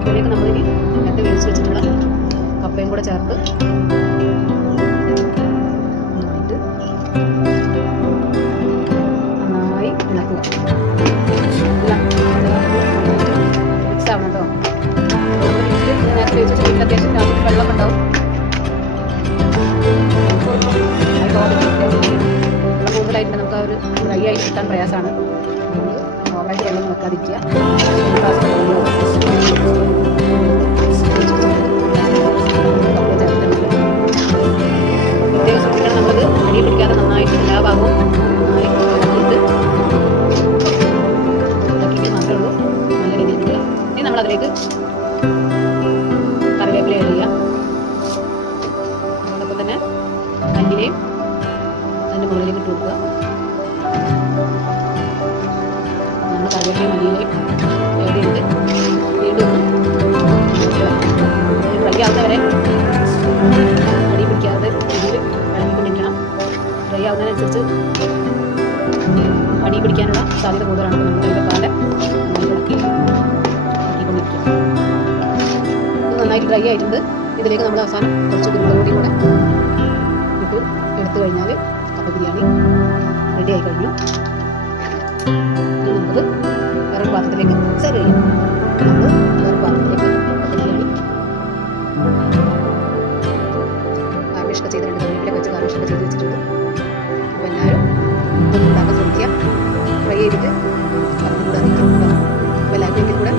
ഇതിലേക്ക് നമ്മളിനി നേരത്തെ വേവിച്ച് വെച്ചിട്ടുള്ള കപ്പയും കൂടെ ചേർത്ത് നന്നായി ഇളക്കുക. എല്ലാം മിക്സ് ആവണം കേട്ടോ. നേരത്തെ വേവിച്ച ചോറിൽ അത്യാവശ്യം വെള്ളം ഉണ്ടാവും. വെള്ളം കൂടുതലായിട്ട് നമുക്ക് ആ ഒരു ഡ്രൈ ആയിട്ട് കിട്ടാൻ പ്രയാസമാണ്. ഓവറായിട്ട് വെള്ളം വെക്കാതിരിക്കുക. പ്രത്യേകം ശ്രദ്ധിക്കണം, നമ്മളത് അടി പിടിക്കാതെ നന്നായിട്ട് എല്ലാ ഭാഗവും നന്നായി ഇളക്കിയിട്ട് മാത്രമേ ഉള്ളൂ നല്ല രീതിയിൽ കിട്ടുക. ഇനി നമ്മളതിലേക്ക് കറിവേപ്പില ആഡ് ചെയ്യുക. അതോടൊപ്പം തന്നെ മല്ലിയിലയും അതിൻ്റെ മുകളിലേക്ക് ഇട്ട് കൊടുക്കുക. നമ്മൾ കറിവേപ്പിലയും മല്ലിയിലയും ആഡ് ചെയ്ത് വീണ്ടും ഫ്രൈ ആവുന്നവരെ അടി പിടിക്കാതെ രീതിയിൽ ഇളകിക്കൊണ്ടിരിക്കണം. ഫ്രൈ ആവുന്നതിനനുസരിച്ച് അടി പിടിക്കാനുള്ള സാധ്യത കൂടുതലാണ്. നമ്മൾ കൈ വെക്കാതെ ഇളക്കിക്കൊണ്ടിരിക്കുക. ഇത് നന്നായിട്ട് ഡ്രൈ ആയിട്ടുണ്ട്. ഇതിലേക്ക് നമ്മൾ അവസാനം കുറച്ച് കുരുമുളക് പൊടിയും കൂടെ ഇട്ട് എടുത്തു കഴിഞ്ഞാൽ കപ്പ ബിരിയാണി റെഡി ആയി കഴിഞ്ഞു. ഇനി നമുക്ക് വേറൊരു പാത്രത്തിലേക്ക് സെർവ് ചെയ്യാം. നമ്മൾ വേറൊരു പാത്രത്തിലേക്ക് ബിരിയാണി ഗാർണിഷൊക്കെ ചെയ്തിട്ടുണ്ട്. കറിവേപ്പില വെച്ച് ഗാർണിഷൊക്കെ ചെയ്ത് വെച്ചിട്ടുണ്ട്. അപ്പോൾ എല്ലാവരും ഇതൊന്നും ഉണ്ടാക്കാൻ ശ്രമിക്കുക. ഫ്രൈ ചെയ്തിട്ട് കറക്റ്റ് കൂടെ നിൽക്കും. അപ്പോൾ എല്ലാവരും കൂടെ